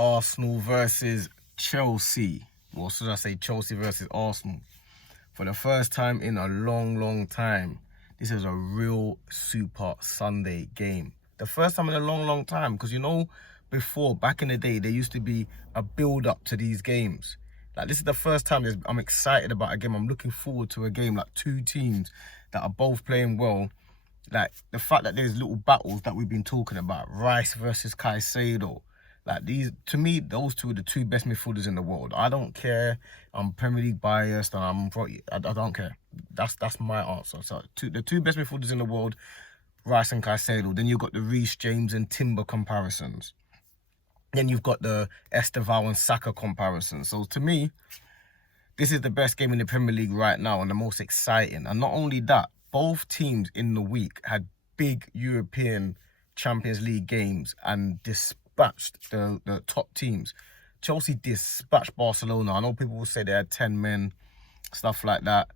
Arsenal versus Chelsea. Or should I say Chelsea versus Arsenal? For the first time in a long time, this is a real Super Sunday game. The first time in a long time, because before, back in the day, there used to be a build-up to these games. Like, this is the first time I'm excited about a game. I'm looking forward to a game, like two teams that are both playing well. Like, the fact that there's little battles that we've been talking about, Rice versus Caicedo. Like, to me, those two are the two best midfielders in the world. I don't care. I'm Premier League biased, and I don't care. That's my answer. So, the two best midfielders in the world, Rice and Caicedo. Then you've got the Reece James and Timber comparisons. Then you've got the Esteval and Saka comparison. So to me, this is the best game in the Premier League right now and the most exciting. And not only that, both teams in the week had big European Champions League games and dispatched the top teams. Chelsea dispatched Barcelona. I know people will say they had 10 men, stuff like that.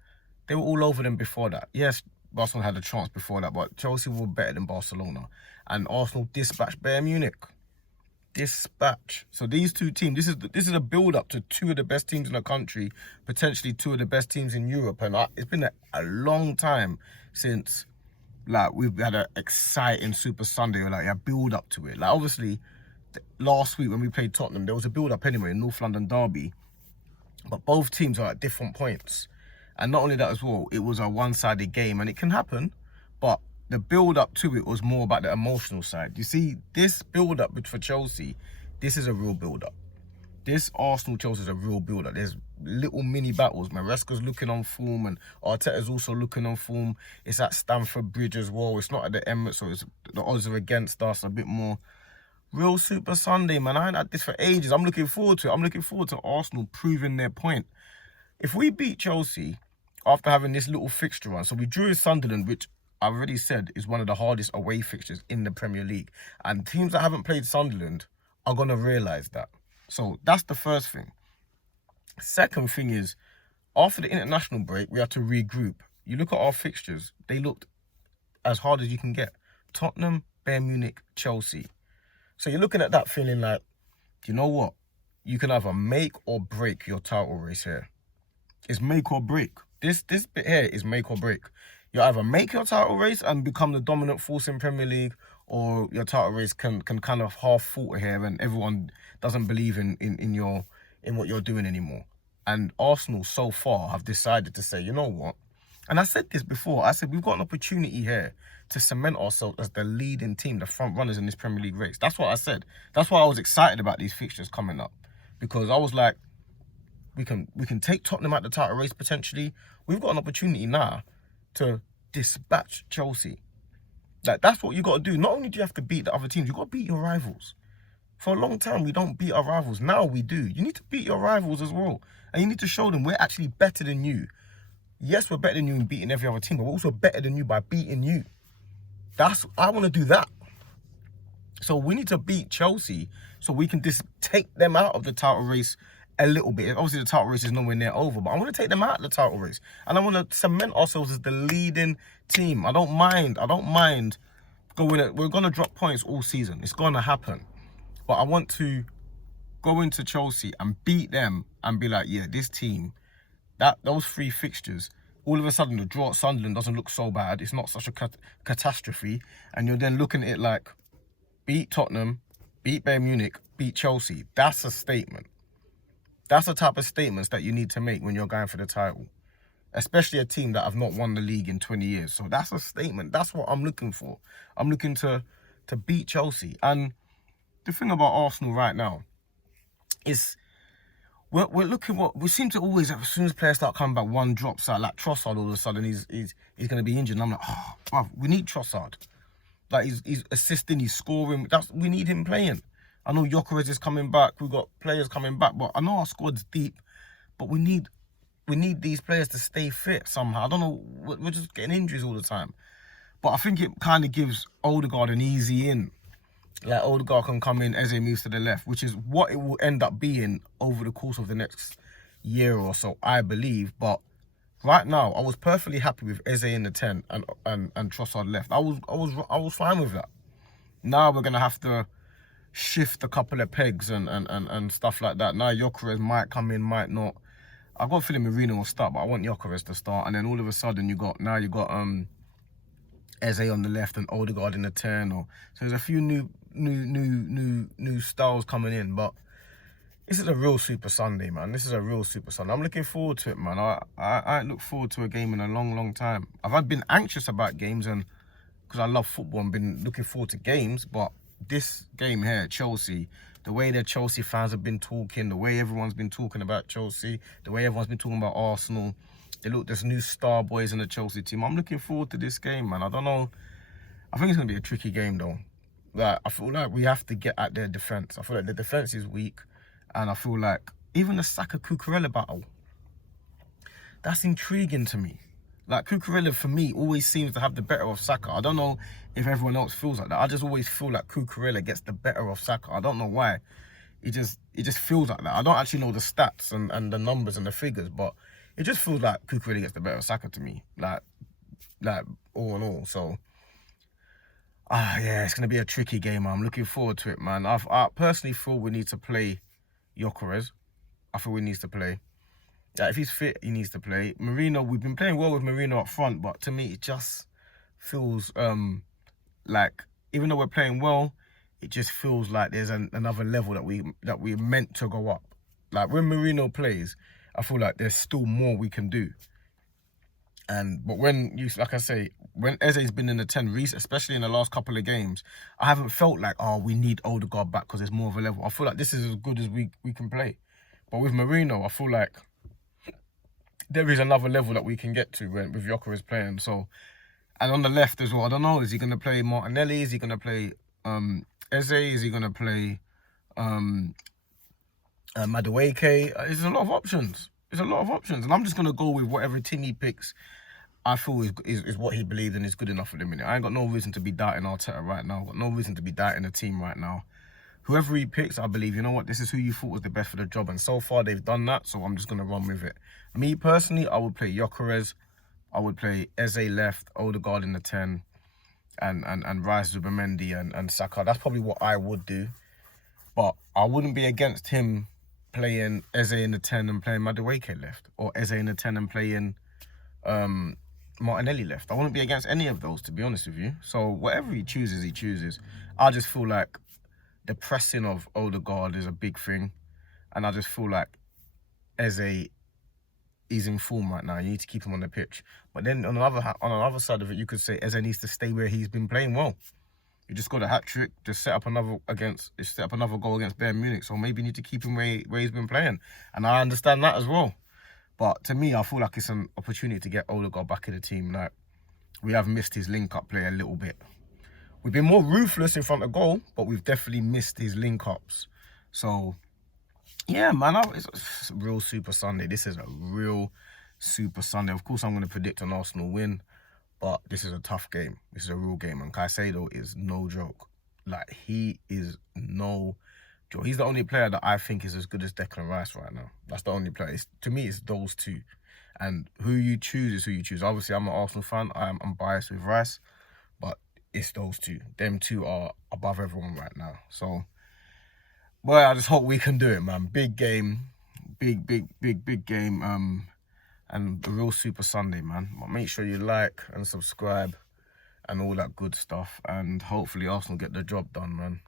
They were all over them before that. Yes, Barcelona had a chance before that, but Chelsea were better than Barcelona. And Arsenal dispatched Bayern Munich. Dispatch. So these two teams, this is a build-up to two of the best teams in the country, potentially two of the best teams in Europe. And it's been a long time since, like, we've had an exciting Super Sunday or like a build-up to it. Like, obviously, last week when we played Tottenham, there was a build-up anyway, in North London derby. But both teams are at different points. And not only that as well, it was a one-sided game, and it can happen, but the build-up to it was more about the emotional side. You see, this build-up for Chelsea, this is a real build-up. This Arsenal-Chelsea is a real build-up. There's little mini battles. Maresca's looking on form, and Arteta's also looking on form. It's at Stamford Bridge as well. It's not at the Emirates, so the odds are against us a bit more. Real Super Sunday, man. I ain't had this for ages. I'm looking forward to it. I'm looking forward to Arsenal proving their point. If we beat Chelsea after having this little fixture run, so we drew with Sunderland, which I've already said is one of the hardest away fixtures in the Premier League. And teams that haven't played Sunderland are going to realise that. So that's the first thing. Second thing is, after the international break, we had to regroup. You look at our fixtures, they looked as hard as you can get. Tottenham, Bayern Munich, Chelsea. So you're looking at that feeling like, you know what? You can either make or break your title race here. It's make or break. This bit here is make or break. You either make your title race and become the dominant force in Premier League, or your title race can kind of half falter here and everyone doesn't believe in what you're doing anymore. And Arsenal so far have decided to say, you know what? And I said this before. I said we've got an opportunity here to cement ourselves as the leading team, the front runners in this Premier League race. That's what I said. That's why I was excited about these fixtures coming up, because I was like, we can take Tottenham out the title race potentially. We've got an opportunity now to dispatch Chelsea. Like, that's what you got to do. Not only do you have to beat the other teams, you got to beat your rivals. For a long time, we don't beat our rivals. Now we do. You need to beat your rivals as well. And you need to show them we're actually better than you. Yes, we're better than you in beating every other team, but we're also better than you by beating you. I want to do that. So we need to beat Chelsea so we can just take them out of the title race a little bit. Obviously, the title race is nowhere near over, but I want to take them out of the title race. And I want to cement ourselves as the leading team. I don't mind going. We're going to drop points all season. It's going to happen. But I want to go into Chelsea and beat them and be like, yeah, this team, those three fixtures, all of a sudden the draw at Sunderland doesn't look so bad. It's not such a catastrophe. And you're then looking at it like, beat Tottenham, beat Bayern Munich, beat Chelsea. That's a statement. That's the type of statements that you need to make when you're going for the title. Especially a team that have not won the league in 20 years. So that's a statement. That's what I'm looking for. I'm looking to beat Chelsea. And the thing about Arsenal right now is we're looking we seem to always, as soon as players start coming back, one drops out. Like Trossard, all of a sudden he's going to be injured. And I'm like, oh, wow, we need Trossard. Like, he's assisting, he's scoring. We need him playing. I know Gyökeres is coming back. We've got players coming back, but I know our squad's deep. But we need these players to stay fit somehow. I don't know. We're just getting injuries all the time. But I think it kind of gives Odegaard an easy in. Like, Odegaard can come in, Eze moves to the left, which is what it will end up being over the course of the next year or so, I believe. But right now, I was perfectly happy with Eze in the 10 and Trossard left. I was fine with that. Now we're gonna have to shift a couple of pegs and stuff like that. Now Gyökeres might come in, might not. I got a feeling Mourinho will start, but I want Gyökeres to start. And then all of a sudden you got Eze on the left and Odegaard in the 10. So there's a few new styles coming in, but this is a real Super Sunday, man. This is a real Super Sunday. I'm looking forward to it, man. I look forward to a game in a long time. I've been anxious about games, and because I love football and been looking forward to games, but this game here, Chelsea, the way that Chelsea fans have been talking, the way everyone's been talking about Chelsea, the way everyone's been talking about Arsenal, there's new star boys in the Chelsea team. I'm looking forward to this game, man. I don't know. I think it's going to be a tricky game, though. Like, I feel like we have to get at their defence. I feel like the defence is weak. And I feel like even the Saka-Cucurella battle, that's intriguing to me. Like, Cucurella, for me, always seems to have the better of Saka. I don't know if everyone else feels like that. I just always feel like Cucurella gets the better of Saka. I don't know why. It just feels like that. I don't actually know the stats and the numbers and the figures, but it just feels like Cucurella gets the better of Saka to me. Like all in all. So, yeah, it's going to be a tricky game. I'm looking forward to it, man. I personally feel we need to play Gyökeres. I feel he needs to play. If he's fit, he needs to play. Mourinho, we've been playing well with Mourinho up front, but to me, it just feels like, even though we're playing well, it just feels like there's another level that we're meant to go up. Like, when Mourinho plays, I feel like there's still more we can do. But when like I say, when Eze's been in the 10, especially in the last couple of games, I haven't felt like, oh, we need Odegaard back because there's more of a level. I feel like this is as good as we can play. But with Mourinho, I feel like there is another level that we can get to with Gyökeres playing. So, and on the left as well, I don't know, is he going to play Martinelli? Is he going to play Eze? Is he going to play Madueke? There's a lot of options. There's a lot of options. And I'm just going to go with whatever team he picks. I feel is what he believes and is good enough for the minute. I ain't got no reason to be doubting Arteta right now. I've got no reason to be doubting the team right now. Whoever he picks, I believe, you know what, this is who you thought was the best for the job. And so far, they've done that, so I'm just going to run with it. Me, personally, I would play Gyökeres. I would play Eze left, Odegaard in the 10, and Rice, Zubimendi, and Saka. That's probably what I would do. But I wouldn't be against him playing Eze in the 10 and playing Madueke left. Or Eze in the 10 and playing Martinelli left. I wouldn't be against any of those, to be honest with you. So whatever he chooses, he chooses. I just feel like the pressing of Odegaard is a big thing. And I just feel like Eze is in form right now. You need to keep him on the pitch. But then on another side of it, you could say Eze needs to stay where he's been playing well. You just got a hat-trick, just set up another goal against Bayern Munich. So maybe you need to keep him where he's been playing. And I understand that as well. But to me, I feel like it's an opportunity to get Odegaard back in the team. Like, we have missed his link-up play a little bit. We've been more ruthless in front of goal, but we've definitely missed his link-ups. So, yeah, man, it's a real Super Sunday. This is a real Super Sunday. Of course, I'm going to predict an Arsenal win, but this is a tough game. This is a real game, and Caicedo is no joke. Like, he is no joke. He's the only player that I think is as good as Declan Rice right now. That's the only player. To me, it's those two. And who you choose is who you choose. Obviously, I'm an Arsenal fan. I'm biased with Rice, but it's those two. Them two are above everyone right now. So, boy, I just hope we can do it, man. Big game. Big game. And a real Super Sunday, man. But make sure you like and subscribe and all that good stuff. And hopefully Arsenal get the job done, man.